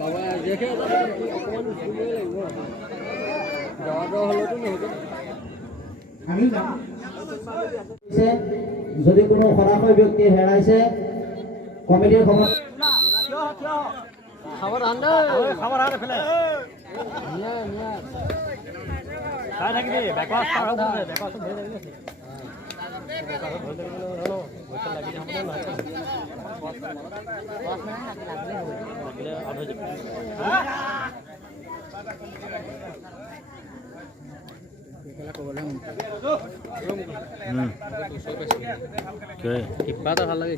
বাবা দেখে অকমান উঠিবই লাগিব জ্বৰ হ'লেতো নহ'ব আমি যদি কোনো সৰাসৰি ব্যক্তি হেৰাইছে কমিটিৰ খবৰ খাবৰ আন্দে খাবৰ আন্দে ফেলে নিয়া নিয়া চাই থাকিবি বেকৱাছ পাৰ হ'ব দে বেকৱাছ ধৰি থাকিবি বেকৱাছ ধৰি থাকিবি ন বস্তু লাগি যাব নহয় লাগিলে অধ হৈ যাব কিবা এটা ভাল লাগে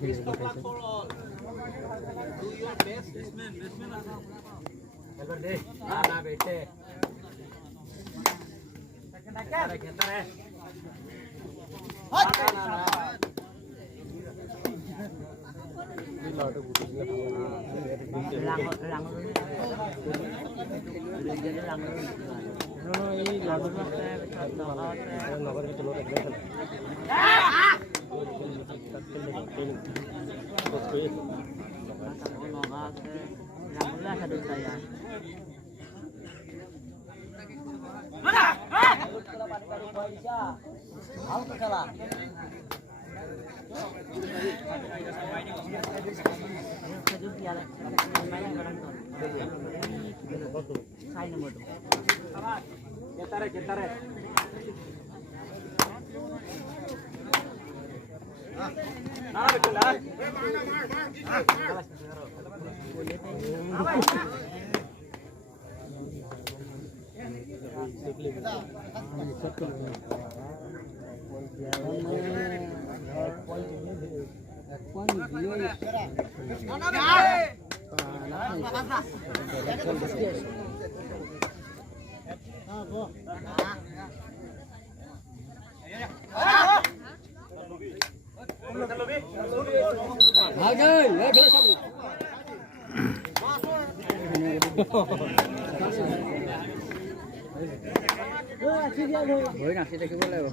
ভৰি নাচি থাকিব লাগিব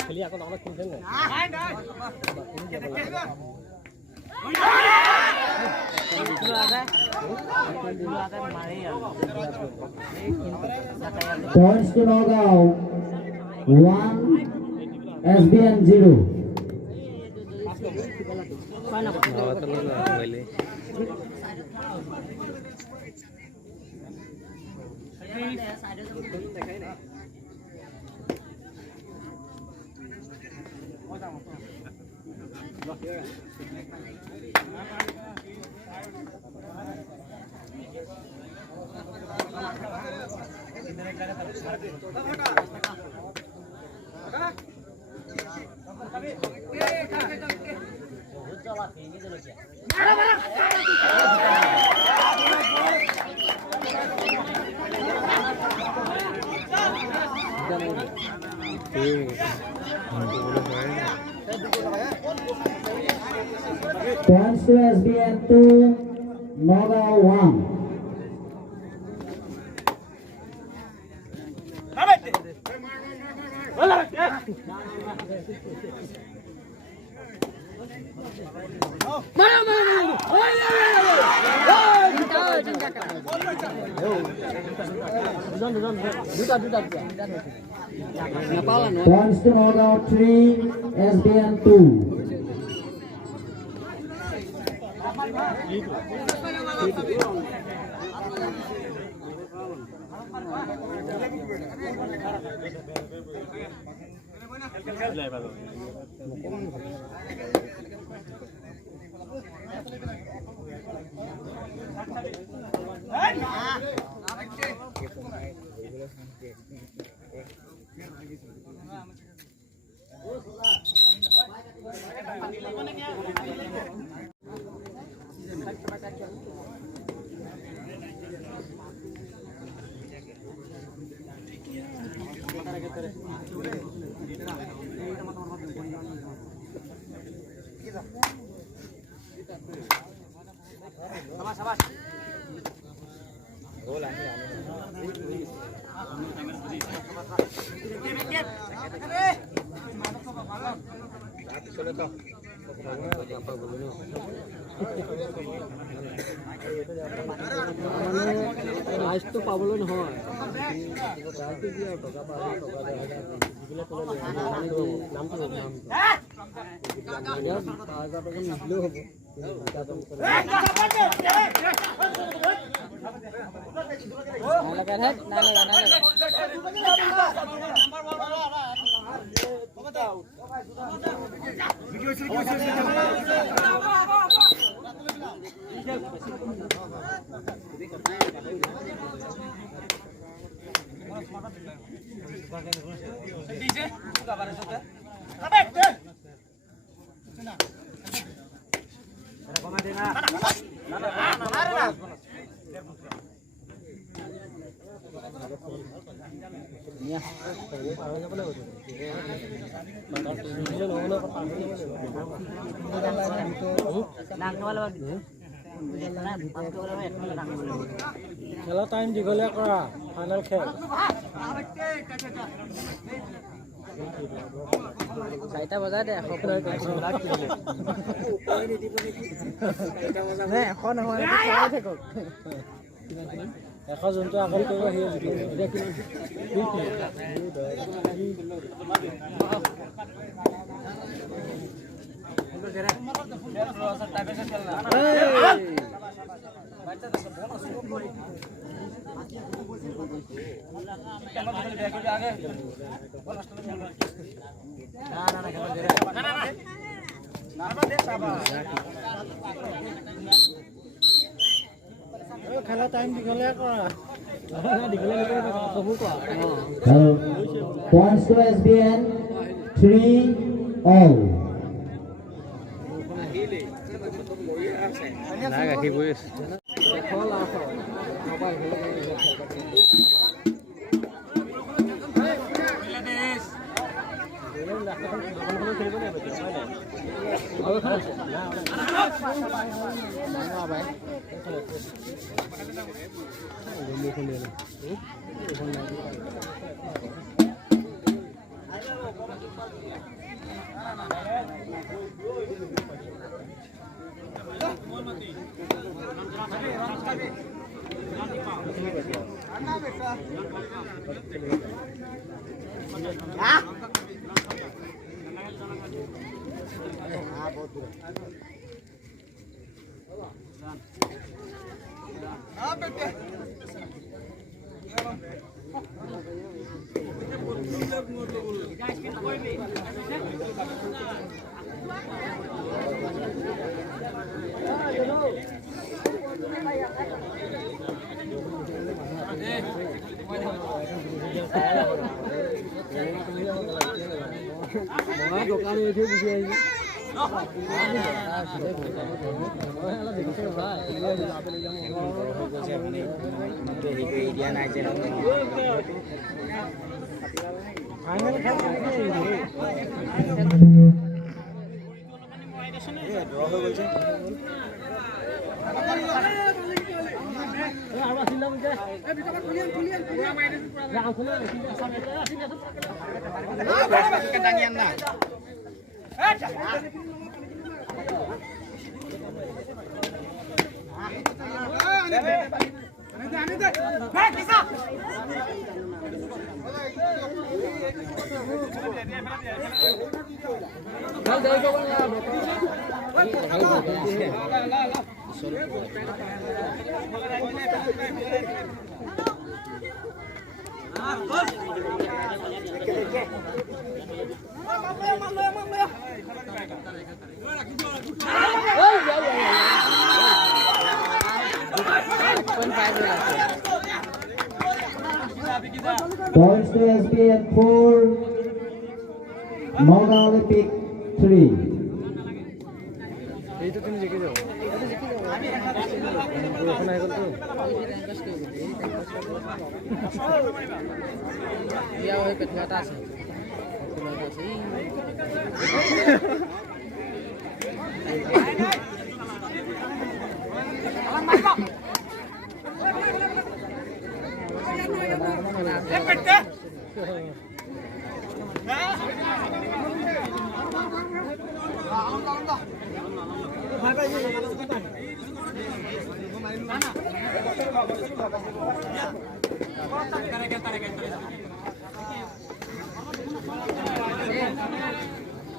খেলি আকৌ নহ'লে খেলিছে নাই Points to Nagaon 1 SBN 0 Points to SBN 2 Nagaon 1 Points to Nagaon 3 SBN 2 Gracias. ৰাইজটো পাবলৈ নহয় ৰাইজটো কি আৰু টকা 5,000 নামটো নিদিলেও হ'ব খেলা টাইম দীঘলীয়া কৰা ফাইনেল খেল 4টা বজাতে 100 যোনটো আগত কৰিব খেলা টাইম দীঘলীয়া কৰা Points to SBN 3-all. Points to SBN 4, Mount Olympic 3.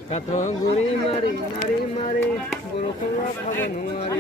Katong guri mari mari mari guru kelak habe nungari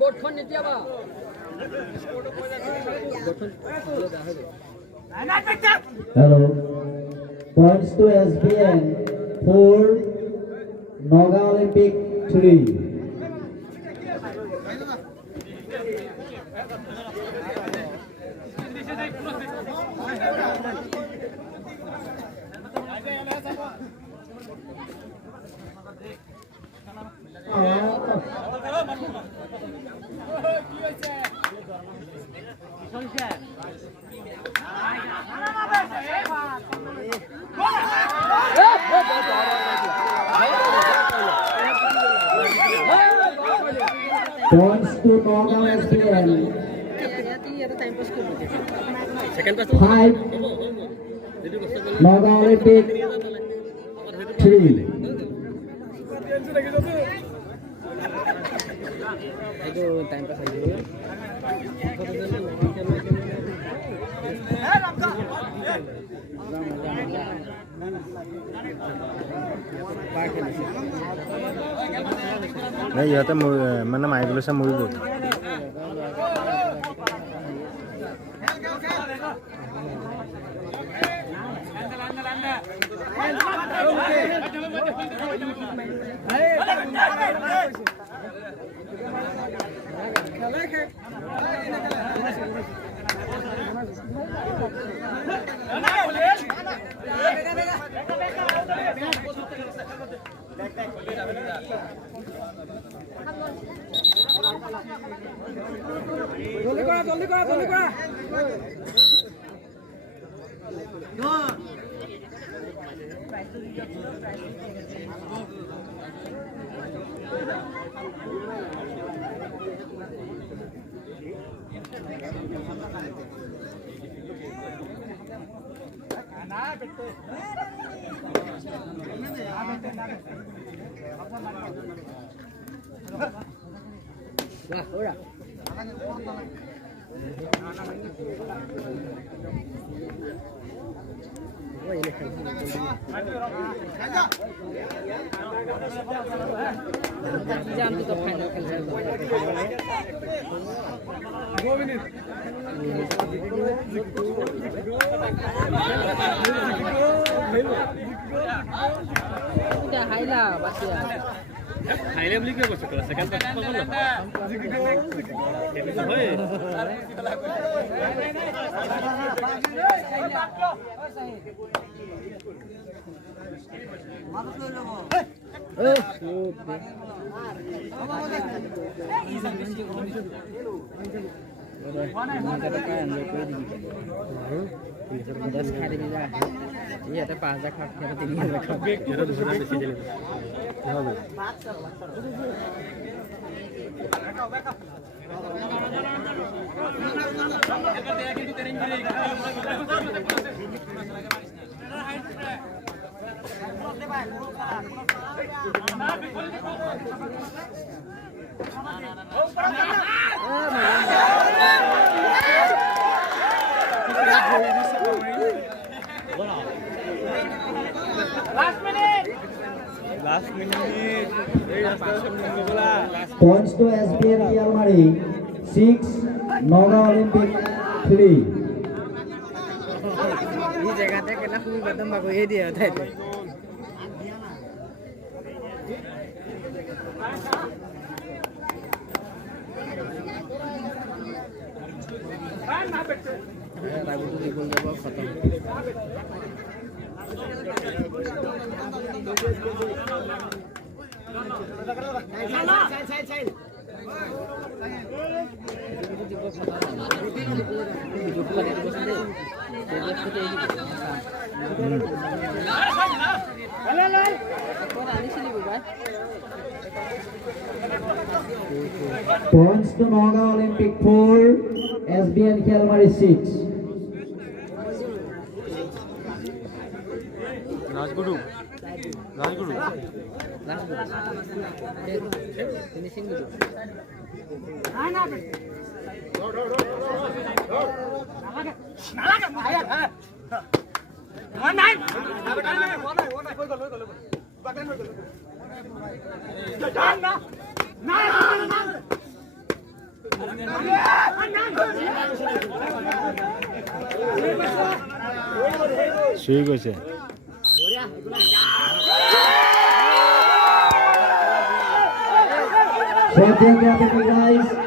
बोटखन नितियाबा Hello. Points to SBN 4, Naga Olympic 3. Points to Naga SBN 5, Naga Olympic 3. itu time pass aja. Nah, ইহঁতে মানে মাৰি লৈছে মৰিব। জলদি কৰা। Wah, ora. Oh, ini kan. Jam itu final kan saya. 2 menit. Udah haila pasti ya. Haila beli ke bos kalau second pass apa kan? Itu hoy. Iya, tapi pas zakap kita tinggal zakap. Kita dua belas sih jadi. Tahu. Last minute. Points to SBN Almari 6, Naga Olympic 3. Ini jagatnya kena aku batam bago dia tadi. Ragu tuh dibul jawab khatam. Points to Naga Olympic 4, SBN Khialmari 6. Rajguru Rajguru ঠিক আছে Champion Captain guys.